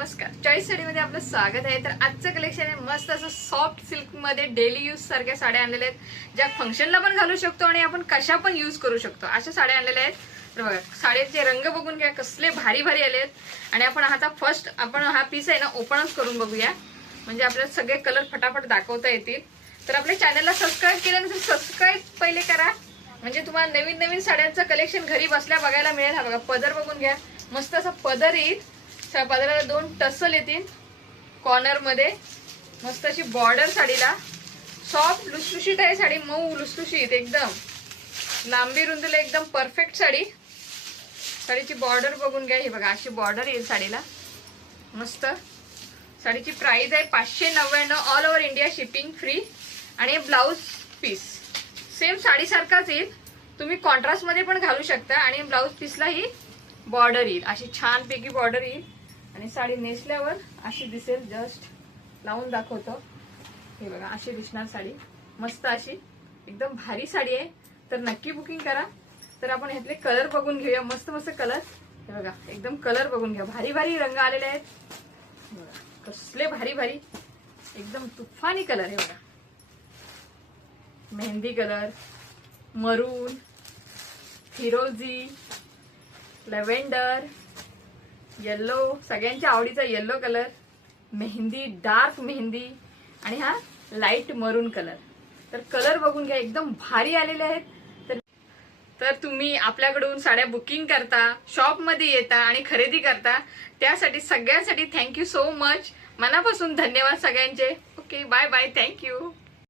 नमस्कार, चॉईस साडीमध्ये आपलं स्वागत आहे। तर आजचं कलेक्शन आहे मस्त असं सॉफ्ट सिल्क मध्ये डेली यूज सारख्या साड्या आणलेल्या आहेत, ज्या फंक्शनला पण घालू शकतो आणि आपण कशा पण यूज करू शकतो अशा साड्या आणलेल्या आहेत। तर बघा साडीचे रंग बघून घ्या, कसले भारी भारी आले आहेत। आणि आपण आता फर्स्ट आपण हा पीस आहे ना ओपनच करून बघूया, म्हणजे आपल्याला सगळे कलर फटाफट दाखवता येतील। तर आपल्या चॅनलला सबस्क्राईब केल्यानंतर सबस्क्राईब पहिले करा, म्हणजे तुम्हाला नवीन नवीन साड्यांचं कलेक्शन घरी बसल्या बघायला मिळेल। हा बघा पदर बघून घ्या, मस्त असा पदर येईल, त्या पदराला दोन टसल येतील कॉर्नर मध्ये, मस्त अशी बॉर्डर साडीला, सॉफ्ट लुसलुशीत आहे साडी, मऊ लुसलुशीत एकदम, लांबी रुंदीला एकदम परफेक्ट साडी। साडीची बॉर्डर बघून घ्या, हे बघा अशी बॉर्डर येईल साडीला मस्त। साडीची प्राइस आहे 599, all over India shipping free. आणि ब्लाउज पीस सेम साडी सारखाच येईल, तुम्ही कॉन्ट्रास्ट मध्ये पण घालू शकता। आणि ब्लाउज पीसला ही बॉर्डर येईल, अशी छान पैकी बॉर्डर येईल। आणि साडी नेसल्यावर अशी दिसेल, जस्ट लावून दाखवतो, हे बघा अशी दिसणार साडी, मस्त अशी एकदम भारी साडी आहे। तर नक्की बुकिंग करा। तर आपण ह्यातले कलर बघून घेऊया, मस्त मस्त कलर, हे बघा एकदम कलर बघून घ्या, भारी भारी रंग आलेले आहेत, कसले भारी भारी एकदम तुफानी कलर, हे बघा मेहंदी कलर, मरून, फिरोजी, लॅव्हेंडर, येल्लो, सगळ्यांच्या आवडीचा yellow colour, mehndi, dark mehndi, आणि हा लाईट मरून कलर। तर कलर बघून घ्या, एकदम भारी आलेले आहेत। तर तुम्ही आपल्याकडून साड्या बुकिंग करता, शॉप मध्ये येता आणि खरेदी करता, त्यासाठी सगळ्यांसाठी थँक्यू सो मच, मनापासून धन्यवाद सगळ्यांचे। Okay, bye bye, thank you.